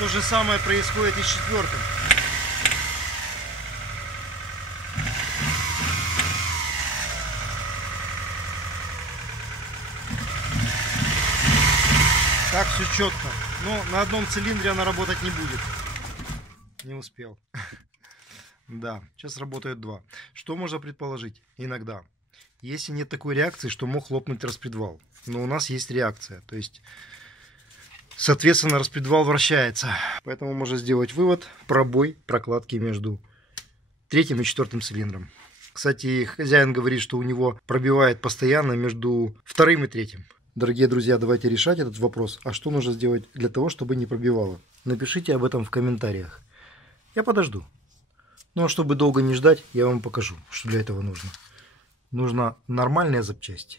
То же самое происходит и с четвертым. Так все четко. Но на одном цилиндре она работать не будет. Не успел. Да, сейчас работают два. Что можно предположить? Иногда. Если нет такой реакции, что мог лопнуть распредвал. Но у нас есть реакция. То есть, соответственно, распредвал вращается. Поэтому можно сделать вывод: пробой прокладки между третьим и четвертым цилиндром. Кстати, хозяин говорит, что у него пробивает постоянно между вторым и третьим. Дорогие друзья, давайте решать этот вопрос. А что нужно сделать для того, чтобы не пробивало? Напишите об этом в комментариях. Я подожду. Ну а чтобы долго не ждать, я вам покажу, что для этого нужно. Нужно нормальные запчасти.